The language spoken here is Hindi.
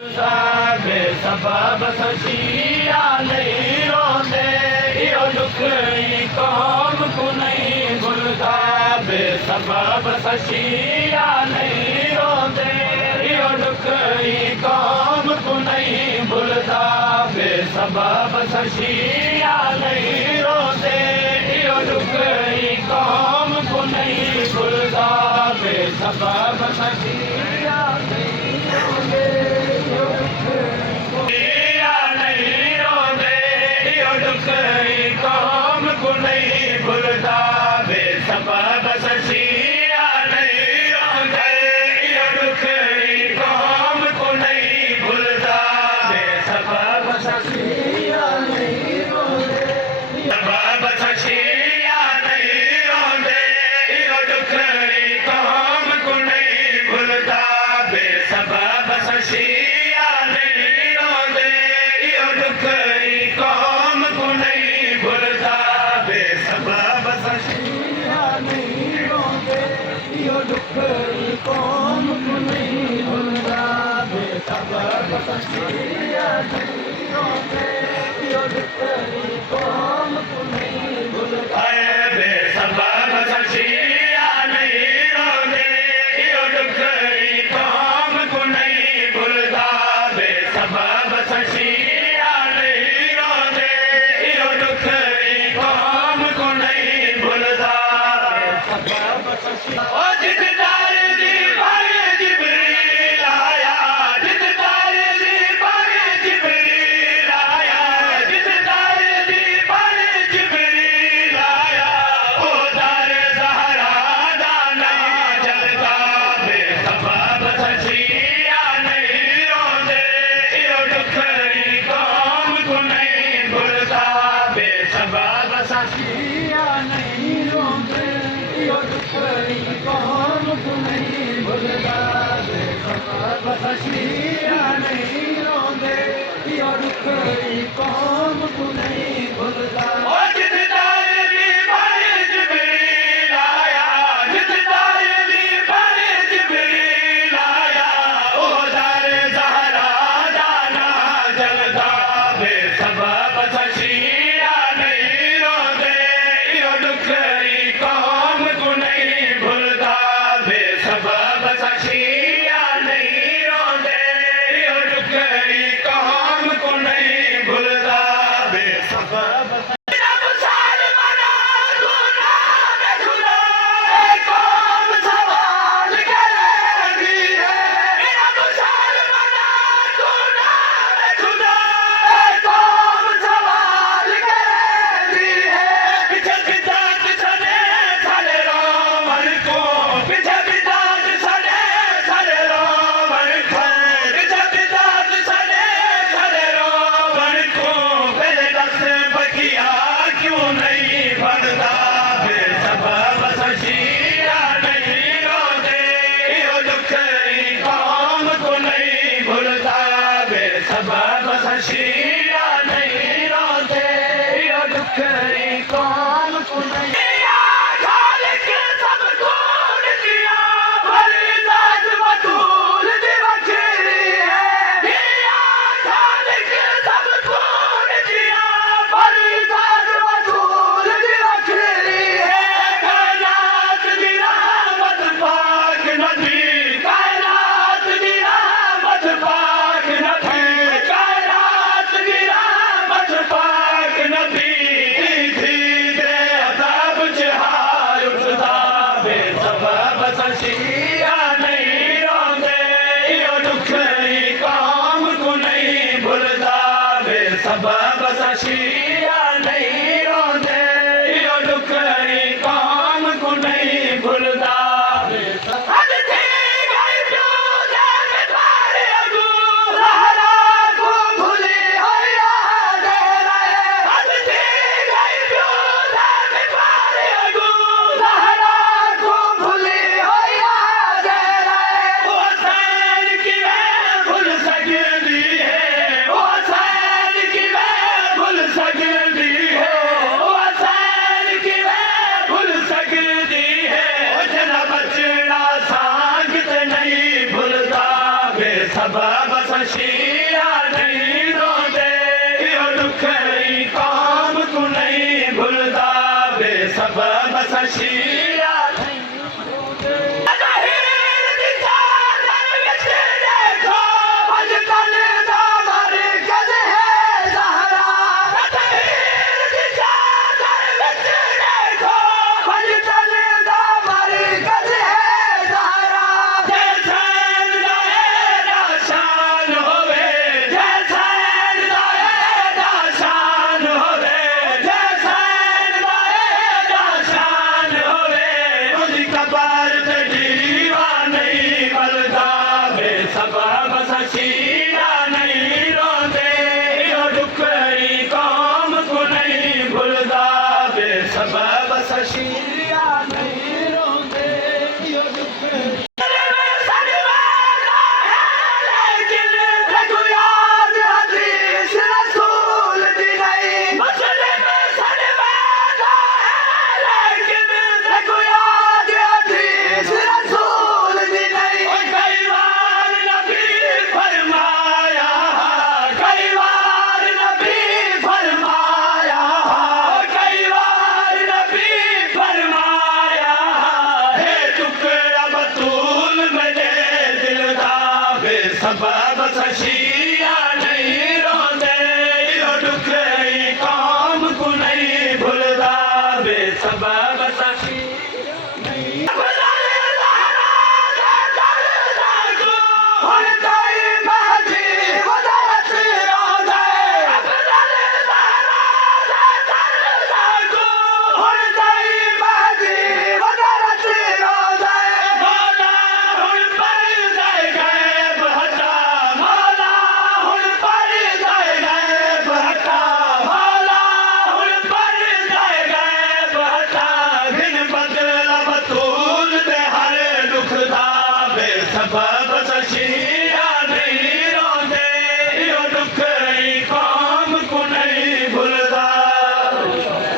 सबब सचिया नहीं रोंदे इहो दुख कौम को नहीं भुलदा बेसबब सचिया नहीं रोंदे इहो दुख कौम को नहीं भुलदा बेसबब सचिया नहीं रोंदे इहो दुख कौम को नहीं भुलदा बेसबब सचिया नहीं रोंदे कौम को नहीं भुलदा बेसबब सचिया नहीं रोंदे इहो दुख कौम को नहीं भुलदा बेसबब सचिया नहीं रोंदे सबब सचिया नहीं रोंदे इहो दुख कौम को नहीं भुलदा बेसबब सचिया नहीं रोंदे इहो दुख कौम को नहीं भुलदा बेसबब सचिया नहीं रोंदे इहो दुख कौम को नहीं भुलदा बेसबब सचिया नहीं रोंदे इहो दुख कौम को नहीं भुलदा बेसबब सचिया नहीं रोंदे इहो दुख कौम को नहीं भुलदा बेसबब सचिया नहीं रोंदे इहो दुख कौम को नहीं भुलदा बेसबब सचिया ओ जितदार दी भाई जिब्रील आया जितदार दी भाई जिब्रील आया जितदार दी भाई जिब्रील आया ओ दर ज़हरा दा ना जलदा बेसबब सचिया नहीं रोंदे इहो दुख कौम को नहीं भुलदा बेसबब सचिया नहीं रोंदे इहो दुख कौम को नहीं भुलदा बेसबब सचिया नहीं रोंदे इहो दुख कौम को नहीं भुलदा ओ जितदार दी भाई जिब्रील आया जितदार दी भाई जिब्रील आया ओ दर ज़हरा दा ना जलदा बेसबब सचिया नहीं रोंदे इहो दुख कौम को नहीं भुलदा बेसबब सचिया नहीं रोंदे इहो दुख कौम को नहीं भुलदा बेसबब सबब सचिया नहीं रोंदे इहो दुख कौम को नहीं शीरा नहीं रोंदे यो दुख ई कौम को नहीं भुलदा बेसबब असां शीरा नहीं रोंदे ज़हीर दी चादर विच देखो अजकल दा मरकज़ है ज़हरा ज़हीर दी चादर विच देखो अजकल दा मरकज़ है ज़हरा जैसन दा एड़ा शान होवे जैसन दा एड़ा शान होवे जैसन दा एड़ा शान होवे उदी कबर ते दीवा नहीं बलदा बेसबब असां शीरा नहीं रोंदे यो दुख ई कौम को नहीं भुलदा बेसबब असां शीरा नहीं रोंदे यो दुख सबब असां शीरा